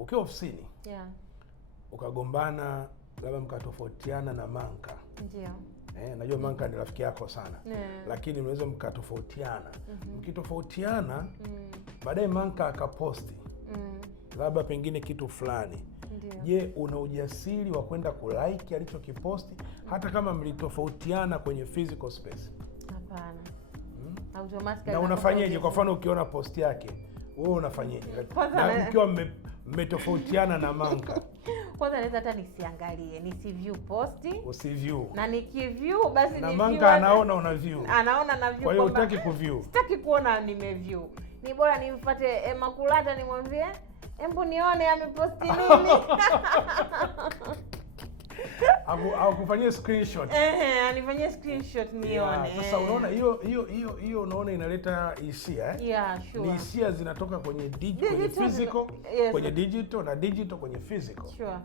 ukiwa ofisini ukagombana, labda mkatofautiana na Manka. Ndio. Najua Manka ni rafiki yako sana. Lakini mnaweza mkatofautiana. Mkitofautiana, baadaye Manka akaposti labda pengine kitu fulani. Je, una ujasiri wa kwenda kulike alichokiposti hata kama mlitofautiana kwenye physical space? Hapana. Automatically. Na unafanyaje? Kwa mfano ukiona post yake, wewe unafanyaje? Na mkiwa mmetofautiana na Manka. Kwanza naweza hata nisiangalie, nisiview posti. Usiview. Na nikiview basi ni na Manka anaona una view. Anaona na view. Kwa hiyo hutaki kuview. Sitaki kuona nimeview. Ni bora nimfuate Makulata nimwambie, "Hebu nione ameposti nini." Au kufanyia screenshot. Anifanyie screenshot nione. Sasa unaona hiyo unaona inaleta hisia Sure. Ni hisia zinatoka kwenye physical, kwenye digital na digital kwenye physical. Sure.